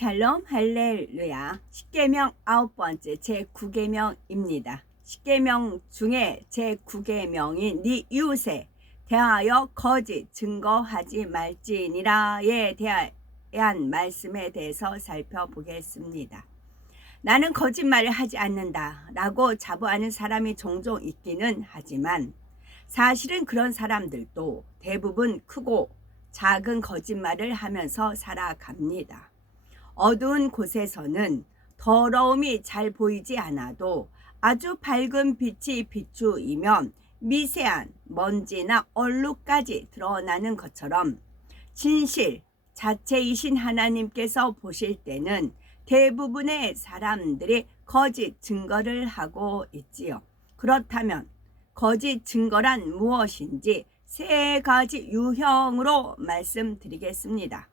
샬롬 할렐루야. 십계명 9번째 제9계명입니다. 십계명 중에 제9계명인 네 이웃에 대하여 거짓 증거하지 말지니라에 대한 말씀에 대해서 살펴보겠습니다. 나는 거짓말을 하지 않는다 라고 자부하는 사람이 종종 있기는 하지만 사실은 그런 사람들도 대부분 크고 작은 거짓말을 하면서 살아갑니다. 어두운 곳에서는 더러움이 잘 보이지 않아도 아주 밝은 빛이 비추이면 미세한 먼지나 얼룩까지 드러나는 것처럼 진실 자체이신 하나님께서 보실 때는 대부분의 사람들이 거짓 증거를 하고 있지요. 그렇다면 거짓 증거란 무엇인지 세 가지 유형으로 말씀드리겠습니다.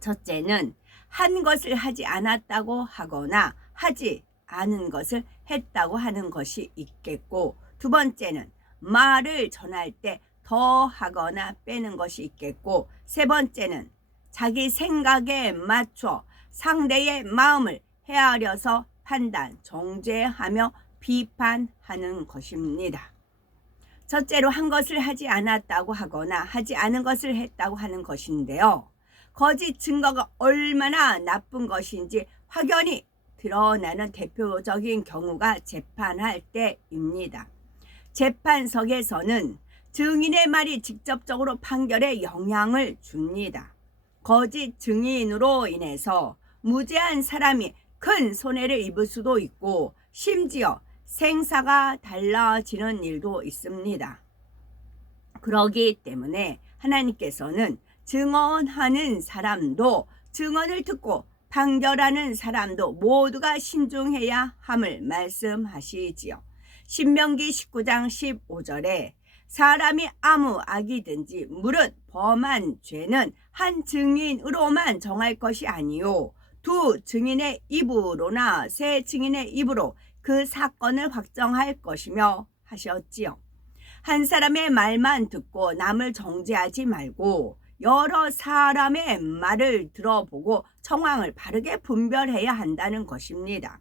첫째는 한 것을 하지 않았다고 하거나 하지 않은 것을 했다고 하는 것이 있겠고, 두 번째는 말을 전할 때 더 하거나 빼는 것이 있겠고, 세 번째는 자기 생각에 맞춰 상대의 마음을 헤아려서 판단, 정죄하며 비판하는 것입니다. 첫째로 한 것을 하지 않았다고 하거나 하지 않은 것을 했다고 하는 것인데요. 거짓 증거가 얼마나 나쁜 것인지 확연히 드러나는 대표적인 경우가 재판할 때입니다. 재판석에서는 증인의 말이 직접적으로 판결에 영향을 줍니다. 거짓 증인으로 인해서 무죄한 사람이 큰 손해를 입을 수도 있고 심지어 생사가 달라지는 일도 있습니다. 그러기 때문에 하나님께서는 증언하는 사람도 증언을 듣고 판결하는 사람도 모두가 신중해야 함을 말씀하시지요. 신명기 19장 15절에 사람이 아무 악이든지 무릇 범한 죄는 한 증인으로만 정할 것이 아니요 두 증인의 입으로나 세 증인의 입으로 그 사건을 확정할 것이며 하셨지요. 한 사람의 말만 듣고 남을 정죄하지 말고 여러 사람의 말을 들어보고 정황을 바르게 분별해야 한다는 것입니다.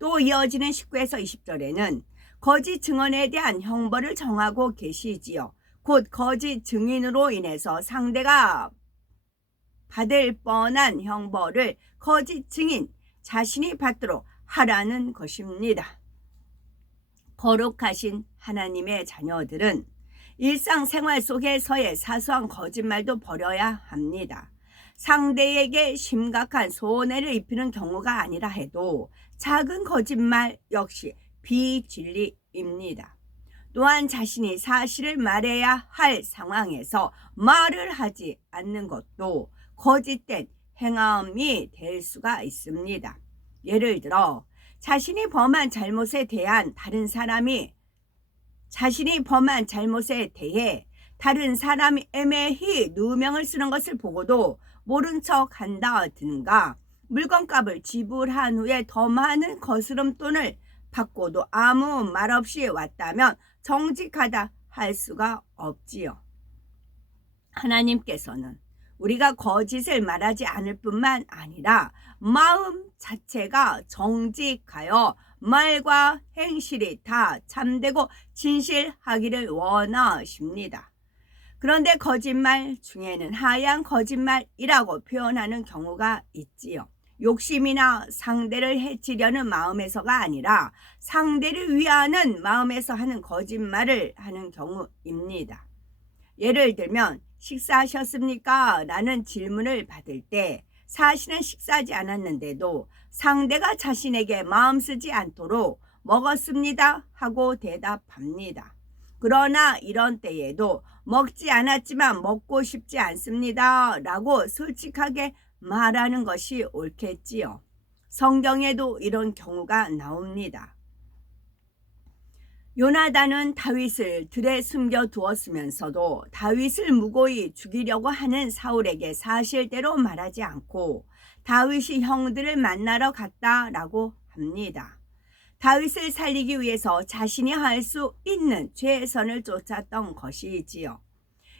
또 이어지는 19에서 20절에는 거짓 증언에 대한 형벌을 정하고 계시지요. 곧 거짓 증인으로 인해서 상대가 받을 뻔한 형벌을 거짓 증인 자신이 받도록 하라는 것입니다. 거룩하신 하나님의 자녀들은 일상생활 속에서의 사소한 거짓말도 버려야 합니다. 상대에게 심각한 손해를 입히는 경우가 아니라 해도 작은 거짓말 역시 비진리입니다. 또한 자신이 사실을 말해야 할 상황에서 말을 하지 않는 것도 거짓된 행함이 될 수가 있습니다. 예를 들어 자신이 범한 잘못에 대해 다른 사람이 애매히 누명을 쓰는 것을 보고도 모른 척 한다든가 물건값을 지불한 후에 더 많은 거스름돈을 받고도 아무 말 없이 왔다면 정직하다 할 수가 없지요. 하나님께서는 우리가 거짓을 말하지 않을 뿐만 아니라 마음 자체가 정직하여 말과 행실이 다 참되고 진실하기를 원하십니다. 그런데 거짓말 중에는 하얀 거짓말이라고 표현하는 경우가 있지요. 욕심이나 상대를 해치려는 마음에서가 아니라 상대를 위하는 마음에서 하는 거짓말을 하는 경우입니다. 예를 들면 식사하셨습니까? 라는 질문을 받을 때 사실은 식사하지 않았는데도 상대가 자신에게 마음 쓰지 않도록 먹었습니다 하고 대답합니다. 그러나 이런 때에도 먹지 않았지만 먹고 싶지 않습니다 라고 솔직하게 말하는 것이 옳겠지요. 성경에도 이런 경우가 나옵니다. 요나단은 다윗을 들에 숨겨두었으면서도 다윗을 무고히 죽이려고 하는 사울에게 사실대로 말하지 않고 다윗이 형들을 만나러 갔다라고 합니다. 다윗을 살리기 위해서 자신이 할 수 있는 최선을 쫓았던 것이지요.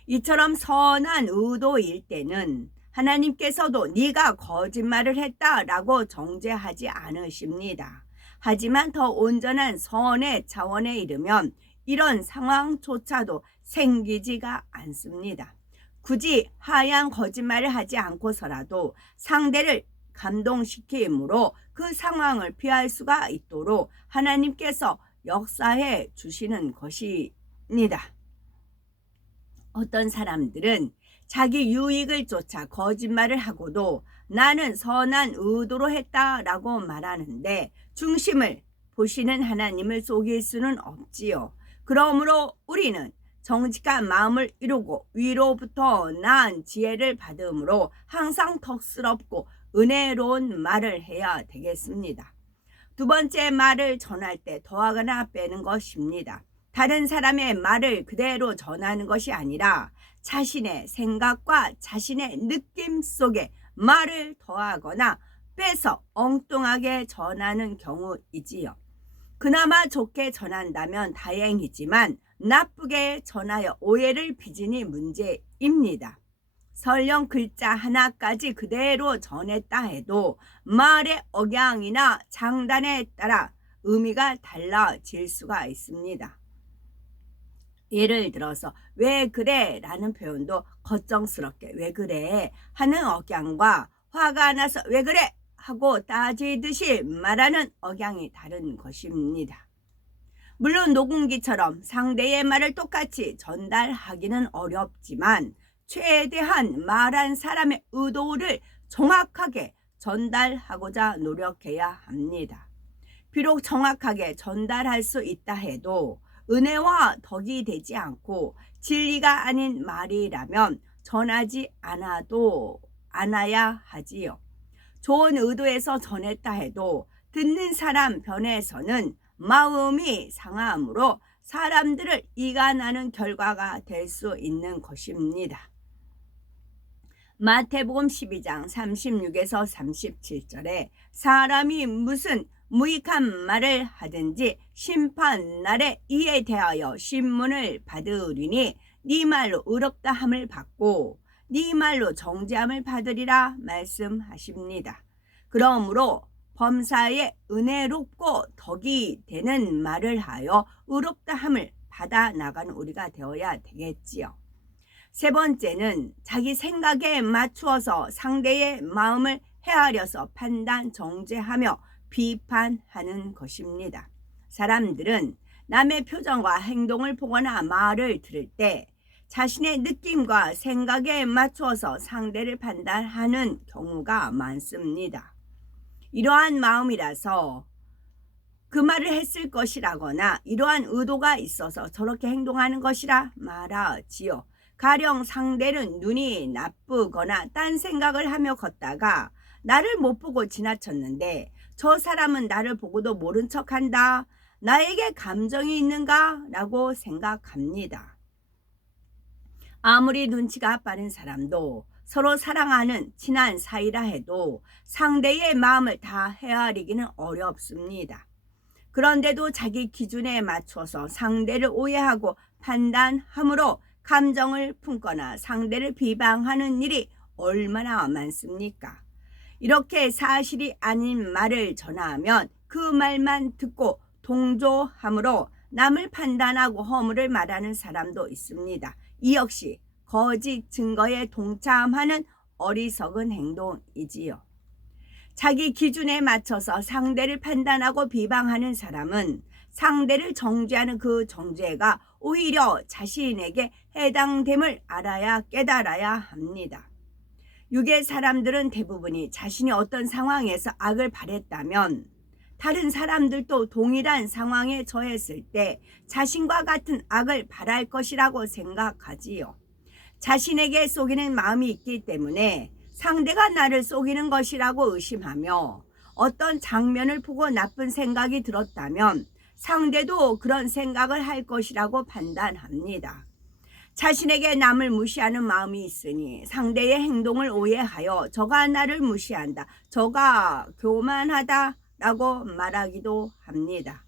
이처럼 선한 의도일 때는 하나님께서도 네가 거짓말을 했다라고 정죄하지 않으십니다. 하지만 더 온전한 선의 차원에 이르면 이런 상황조차도 생기지가 않습니다. 굳이 하얀 거짓말을 하지 않고서라도 상대를 감동시킴으로 그 상황을 피할 수가 있도록 하나님께서 역사해 주시는 것입니다. 어떤 사람들은 자기 유익을 쫓아 거짓말을 하고도 나는 선한 의도로 했다라고 말하는데 중심을 보시는 하나님을 속일 수는 없지요. 그러므로 우리는 정직한 마음을 이루고 위로부터 나은 지혜를 받음으로 항상 덕스럽고 은혜로운 말을 해야 되겠습니다. 두 번째, 말을 전할 때 더하거나 빼는 것입니다. 다른 사람의 말을 그대로 전하는 것이 아니라 자신의 생각과 자신의 느낌 속에 말을 더하거나 빼서 엉뚱하게 전하는 경우이지요. 그나마 좋게 전한다면 다행이지만 나쁘게 전하여 오해를 빚으니 문제입니다. 설령 글자 하나까지 그대로 전했다 해도 말의 억양이나 장단에 따라 의미가 달라질 수가 있습니다. 예를 들어서 왜 그래 라는 표현도 걱정스럽게 왜 그래 하는 억양과 화가 나서 왜 그래 하고 따지듯이 말하는 억양이 다른 것입니다. 물론 녹음기처럼 상대의 말을 똑같이 전달하기는 어렵지만 최대한 말한 사람의 의도를 정확하게 전달하고자 노력해야 합니다. 비록 정확하게 전달할 수 있다 해도 은혜와 덕이 되지 않고 진리가 아닌 말이라면 전하지 않아야 하지요. 좋은 의도에서 전했다 해도 듣는 사람 편에서는 마음이 상함으로 사람들을 이간하는 결과가 될 수 있는 것입니다. 마태복음 12장 36에서 37절에 사람이 무슨 무익한 말을 하든지 심판날에 이에 대하여 신문을 받으리니 네 말로 의롭다 함을 받고 네 말로 정죄함을 받으리라 말씀하십니다. 그러므로 범사에 은혜롭고 덕이 되는 말을 하여 의롭다 함을 받아 나가는 우리가 되어야 되겠지요. 세 번째는 자기 생각에 맞추어서 상대의 마음을 헤아려서 판단, 정죄하며 비판하는 것입니다. 사람들은 남의 표정과 행동을 보거나 말을 들을 때 자신의 느낌과 생각에 맞추어서 상대를 판단하는 경우가 많습니다. 이러한 마음이라서 그 말을 했을 것이라거나 이러한 의도가 있어서 저렇게 행동하는 것이라 말하지요. 가령 상대는 눈이 나쁘거나 딴 생각을 하며 걷다가 나를 못 보고 지나쳤는데 저 사람은 나를 보고도 모른 척한다. 나에게 감정이 있는가? 라고 생각합니다. 아무리 눈치가 빠른 사람도 서로 사랑하는 친한 사이라 해도 상대의 마음을 다 헤아리기는 어렵습니다. 그런데도 자기 기준에 맞춰서 상대를 오해하고 판단함으로 감정을 품거나 상대를 비방하는 일이 얼마나 많습니까? 이렇게 사실이 아닌 말을 전하면 그 말만 듣고 동조함으로 남을 판단하고 허물을 말하는 사람도 있습니다. 이 역시 거짓 증거에 동참하는 어리석은 행동이지요. 자기 기준에 맞춰서 상대를 판단하고 비방하는 사람은 상대를 정죄하는 그 정죄가 오히려 자신에게 해당됨을 알아야 깨달아야 합니다. 육의 사람들은 대부분이 자신이 어떤 상황에서 악을 발했다면 다른 사람들도 동일한 상황에 처했을 때 자신과 같은 악을 발할 것이라고 생각하지요. 자신에게 속이는 마음이 있기 때문에 상대가 나를 속이는 것이라고 의심하며 어떤 장면을 보고 나쁜 생각이 들었다면 상대도 그런 생각을 할 것이라고 판단합니다. 자신에게 남을 무시하는 마음이 있으니 상대의 행동을 오해하여 저가 나를 무시한다, 저가 교만하다 라고 말하기도 합니다.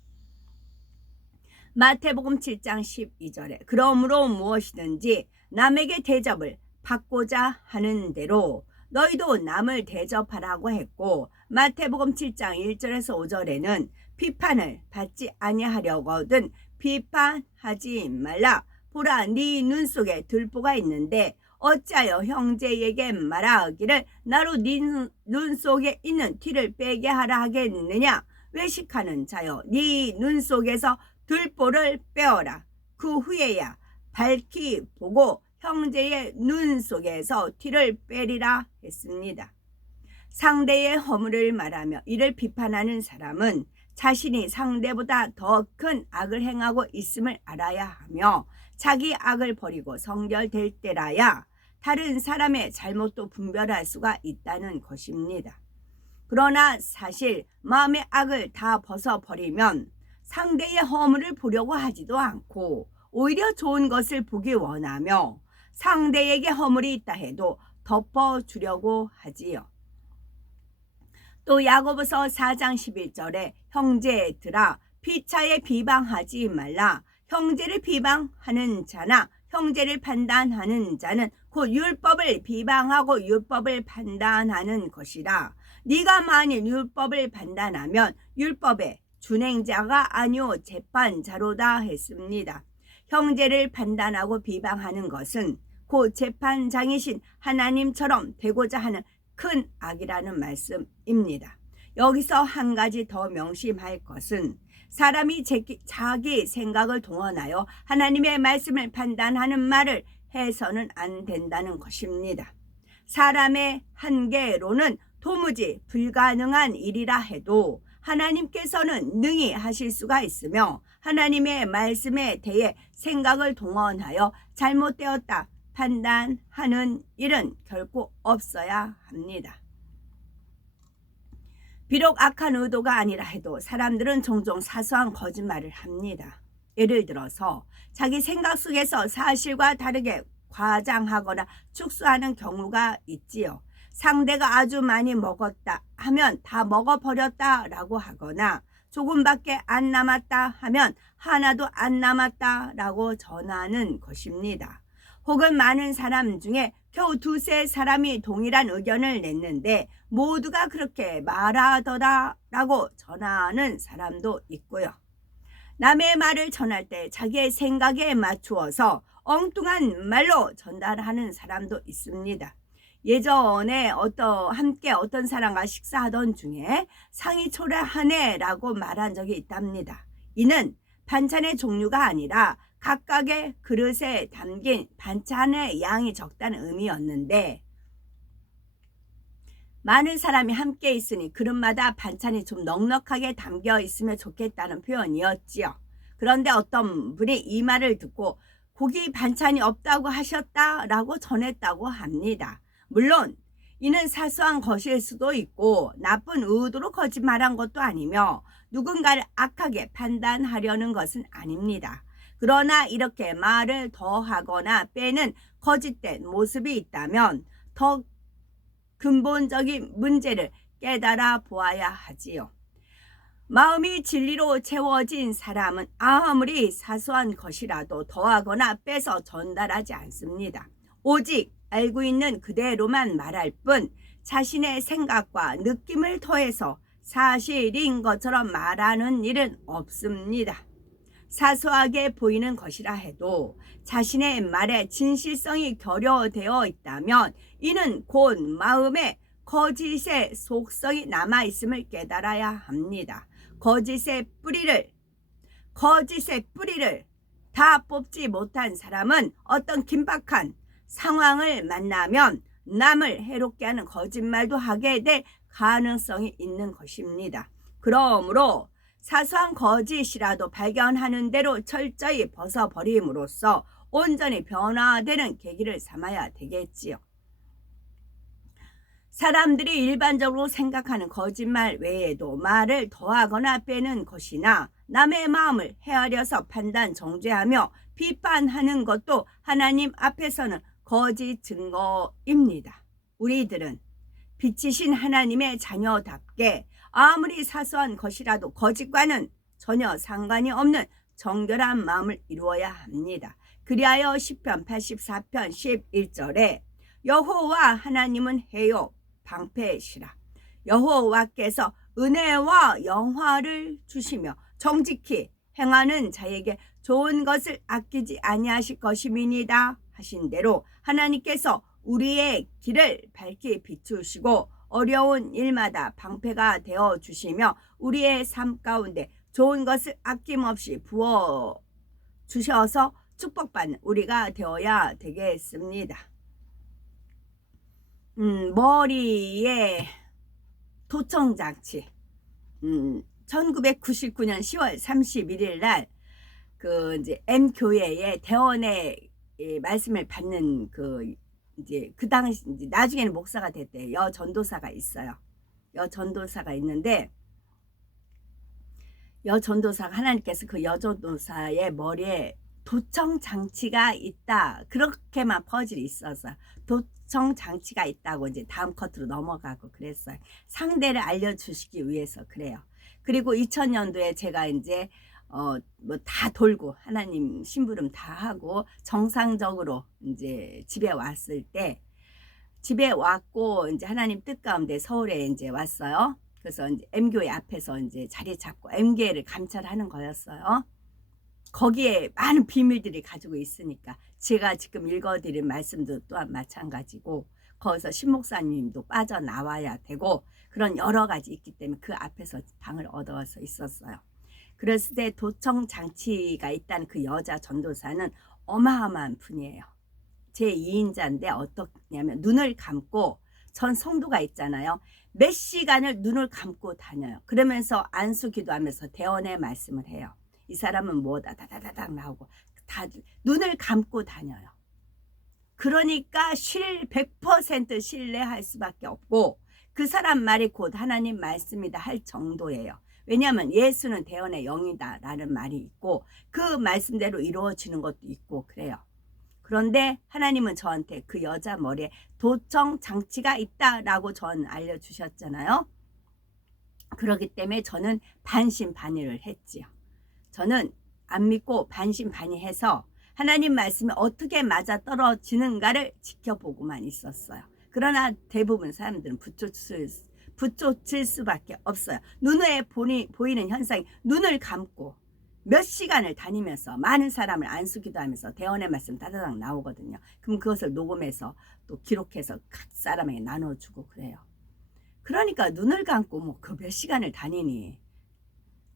마태복음 7장 12절에 그러므로 무엇이든지 남에게 대접을 받고자 하는 대로 너희도 남을 대접하라고 했고 마태복음 7장 1절에서 5절에는 비판을 받지 아니하려거든 비판하지 말라. 보라, 네 눈 속에 들보가 있는데 어찌하여 형제에게 말하기를 나로 네 눈 속에 있는 티를 빼게 하라 하겠느냐. 외식하는 자여, 네 눈 속에서 들보를 빼어라. 그 후에야 밝히 보고 형제의 눈 속에서 티를 빼리라 했습니다. 상대의 허물을 말하며 이를 비판하는 사람은 자신이 상대보다 더 큰 악을 행하고 있음을 알아야 하며 자기 악을 버리고 성결될 때라야 다른 사람의 잘못도 분별할 수가 있다는 것입니다. 그러나 사실 마음의 악을 다 벗어버리면 상대의 허물을 보려고 하지도 않고 오히려 좋은 것을 보기 원하며 상대에게 허물이 있다 해도 덮어주려고 하지요. 또 야고보서 4장 11절에 형제들아 피차에 비방하지 말라. 형제를 비방하는 자나 형제를 판단하는 자는 곧 율법을 비방하고 율법을 판단하는 것이라. 네가 만일 율법을 판단하면 율법의 준행자가 아니오 재판자로다 했습니다. 형제를 판단하고 비방하는 것은 곧 재판장이신 하나님처럼 되고자 하는 큰 악이라는 말씀입니다. 여기서 한 가지 더 명심할 것은 사람이 자기 생각을 동원하여 하나님의 말씀을 판단하는 말을 해서는 안 된다는 것입니다. 사람의 한계로는 도무지 불가능한 일이라 해도 하나님께서는 능히 하실 수가 있으며 하나님의 말씀에 대해 생각을 동원하여 잘못되었다 판단하는 일은 결코 없어야 합니다. 비록 악한 의도가 아니라 해도 사람들은 종종 사소한 거짓말을 합니다. 예를 들어서 자기 생각 속에서 사실과 다르게 과장하거나 축소하는 경우가 있지요. 상대가 아주 많이 먹었다 하면 다 먹어버렸다 라고 하거나 조금밖에 안 남았다 하면 하나도 안 남았다 라고 전하는 것입니다. 혹은 많은 사람 중에 겨우 두세 사람이 동일한 의견을 냈는데 모두가 그렇게 말하더라 라고 전하는 사람도 있고요. 남의 말을 전할 때 자기의 생각에 맞추어서 엉뚱한 말로 전달하는 사람도 있습니다. 예전에 함께 어떤 사람과 식사하던 중에 상이 초라하네 라고 말한 적이 있답니다. 이는 반찬의 종류가 아니라 각각의 그릇에 담긴 반찬의 양이 적다는 의미였는데 많은 사람이 함께 있으니 그릇마다 반찬이 좀 넉넉하게 담겨 있으면 좋겠다는 표현이었지요. 그런데 어떤 분이 이 말을 듣고 고기 반찬이 없다고 하셨다라고 전했다고 합니다. 물론 이는 사소한 것일 수도 있고 나쁜 의도로 거짓말한 것도 아니며 누군가를 악하게 판단하려는 것은 아닙니다. 그러나 이렇게 말을 더하거나 빼는 거짓된 모습이 있다면 더 근본적인 문제를 깨달아 보아야 하지요. 마음이 진리로 채워진 사람은 아무리 사소한 것이라도 더하거나 빼서 전달하지 않습니다. 오직 알고 있는 그대로만 말할 뿐 자신의 생각과 느낌을 더해서 사실인 것처럼 말하는 일은 없습니다. 사소하게 보이는 것이라 해도 자신의 말에 진실성이 결여되어 있다면 이는 곧 마음에 거짓의 속성이 남아있음을 깨달아야 합니다. 거짓의 뿌리를 다 뽑지 못한 사람은 어떤 긴박한 상황을 만나면 남을 해롭게 하는 거짓말도 하게 될 가능성이 있는 것입니다. 그러므로 사소한 거짓이라도 발견하는 대로 철저히 벗어버림으로써 온전히 변화되는 계기를 삼아야 되겠지요. 사람들이 일반적으로 생각하는 거짓말 외에도 말을 더하거나 빼는 것이나 남의 마음을 헤아려서 판단 정죄하며 비판하는 것도 하나님 앞에서는 거짓 증거입니다. 우리들은 빛이신 하나님의 자녀답게 아무리 사소한 것이라도 거짓과는 전혀 상관이 없는 정결한 마음을 이루어야 합니다. 그리하여 시편 84편 11절에 여호와 하나님은 해요 방패시라. 여호와께서 은혜와 영화를 주시며 정직히 행하는 자에게 좋은 것을 아끼지 아니하실 것임이니이다 하신 대로 하나님께서 우리의 길을 밝히 비추시고 어려운 일마다 방패가 되어 주시며 우리의 삶 가운데 좋은 것을 아낌없이 부어 주셔서 축복받는 우리가 되어야 되겠습니다. 머리에 도청장치. 1999년 10월 31일 날 그 이제 M교회의 대원의 말씀을 받는 이제 그 당시 이제 나중에는 목사가 됐대요. 여전도사가 있어요. 여전도사가 있는데 여전도사가 하나님께서 그 여전도사의 머리에 도청장치가 있다. 그렇게만 퍼즐이 있어서 도청장치가 있다고 이제 다음 커트로 넘어가고 그랬어요. 상대를 알려주시기 위해서 그래요. 그리고 2000년도에 제가 이제 뭐 다 돌고 하나님 심부름 다 하고 정상적으로 이제 집에 왔을 때 집에 왔고 이제 하나님 뜻 가운데 서울에 이제 왔어요. 그래서 이제 M교회 앞에서 이제 자리 잡고 M교회를 감찰하는 거였어요. 거기에 많은 비밀들이 가지고 있으니까 제가 지금 읽어드린 말씀도 또한 마찬가지고 거기서 신목사님도 빠져나와야 되고 그런 여러 가지 있기 때문에 그 앞에서 방을 얻어서 있었어요. 그랬을 때 도청장치가 있다는 그 여자 전도사는 어마어마한 분이에요. 제 2인자인데 어떻냐면 눈을 감고 전 성도가 있잖아요. 몇 시간을 눈을 감고 다녀요. 그러면서 안수 기도하면서 대언의 말씀을 해요. 이 사람은 뭐다 다다다닥 나오고 다 눈을 감고 다녀요. 그러니까 100% 신뢰할 수밖에 없고 그 사람 말이 곧 하나님 말씀이다 할 정도예요. 왜냐하면 예수는 대언의 영이다 라는 말이 있고 그 말씀대로 이루어지는 것도 있고 그래요. 그런데 하나님은 저한테 그 여자 머리에 도청장치가 있다라고 전 알려주셨잖아요. 그렇기 때문에 저는 반신반의를 했지요. 저는 안 믿고 반신반의해서 하나님 말씀이 어떻게 맞아떨어지는가를 지켜보고만 있었어요. 그러나 대부분 사람들은 붙여칠 수밖에 없어요. 눈에 보이는 현상이 눈을 감고 몇 시간을 다니면서 많은 사람을 안수기도하면서 대언의 말씀 다다닥 나오거든요. 그럼 그것을 녹음해서 또 기록해서 각 사람에게 나눠주고 그래요. 그러니까 눈을 감고 뭐 그 몇 시간을 다니니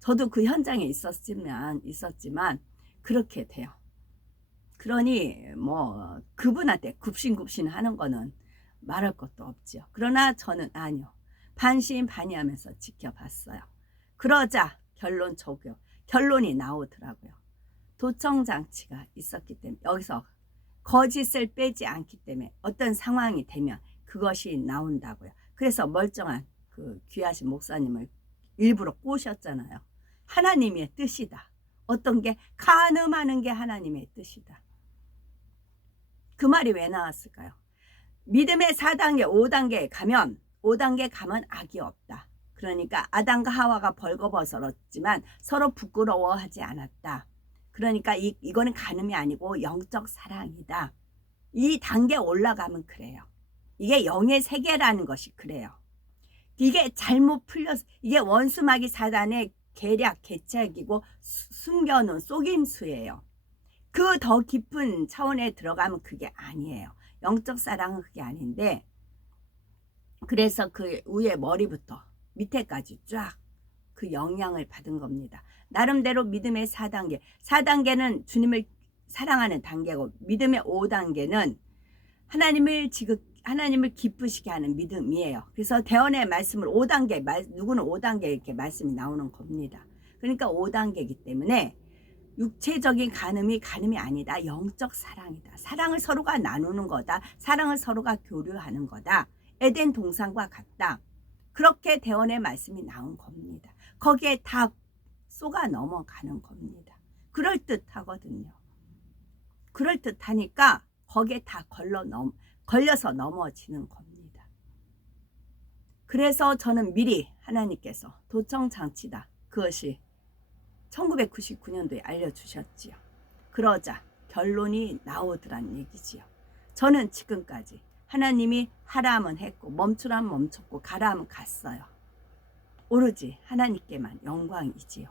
저도 그 현장에 있었지만 그렇게 돼요. 그러니 뭐 그분한테 굽신굽신 하는 거는 말할 것도 없죠. 그러나 저는 아니요. 반신반의하면서 지켜봤어요. 그러자 결론이 나오더라고요. 도청장치가 있었기 때문에 여기서 거짓을 빼지 않기 때문에 어떤 상황이 되면 그것이 나온다고요. 그래서 멀쩡한 그 귀하신 목사님을 일부러 꼬셨잖아요. 하나님의 뜻이다. 어떤 게 간음하는 게 하나님의 뜻이다. 그 말이 왜 나왔을까요? 믿음의 4단계, 5단계에 가면 5단계 가면 악이 없다. 그러니까 아담과 하와가 벌거벗었지만 서로 부끄러워하지 않았다. 그러니까 이거는 간음이 아니고 영적 사랑이다. 이 단계 올라가면 그래요. 이게 영의 세계라는 것이 그래요. 이게 잘못 풀려서 이게 원수마귀 사단의 계략, 계책이고 숨겨놓은 속임수예요. 그 더 깊은 차원에 들어가면 그게 아니에요. 영적 사랑은 그게 아닌데 그래서 그 위에 머리부터 밑에까지 쫙 그 영향을 받은 겁니다. 나름대로 믿음의 4단계. 4단계는 주님을 사랑하는 단계고 믿음의 5단계는 하나님을 기쁘시게 하는 믿음이에요. 그래서 대언의 말씀을 5단계, 누구는 5단계 이렇게 말씀이 나오는 겁니다. 그러니까 5단계이기 때문에 육체적인 간음이 아니다. 영적 사랑이다. 사랑을 서로가 나누는 거다. 사랑을 서로가 교류하는 거다. 에덴 동산과 같다. 그렇게 대언의 말씀이 나온 겁니다. 거기에 다 쏘가 넘어가는 겁니다. 그럴듯하거든요. 그럴듯하니까 거기에 다 걸려서 넘어지는 겁니다. 그래서 저는 미리 하나님께서 도청장치다. 그것이 1999년도에 알려주셨지요. 그러자 결론이 나오더란 얘기지요. 저는 지금까지 하나님이 하라 하면 했고 멈추라 하면 멈췄고 가라 하면 갔어요. 오로지 하나님께만 영광이지요.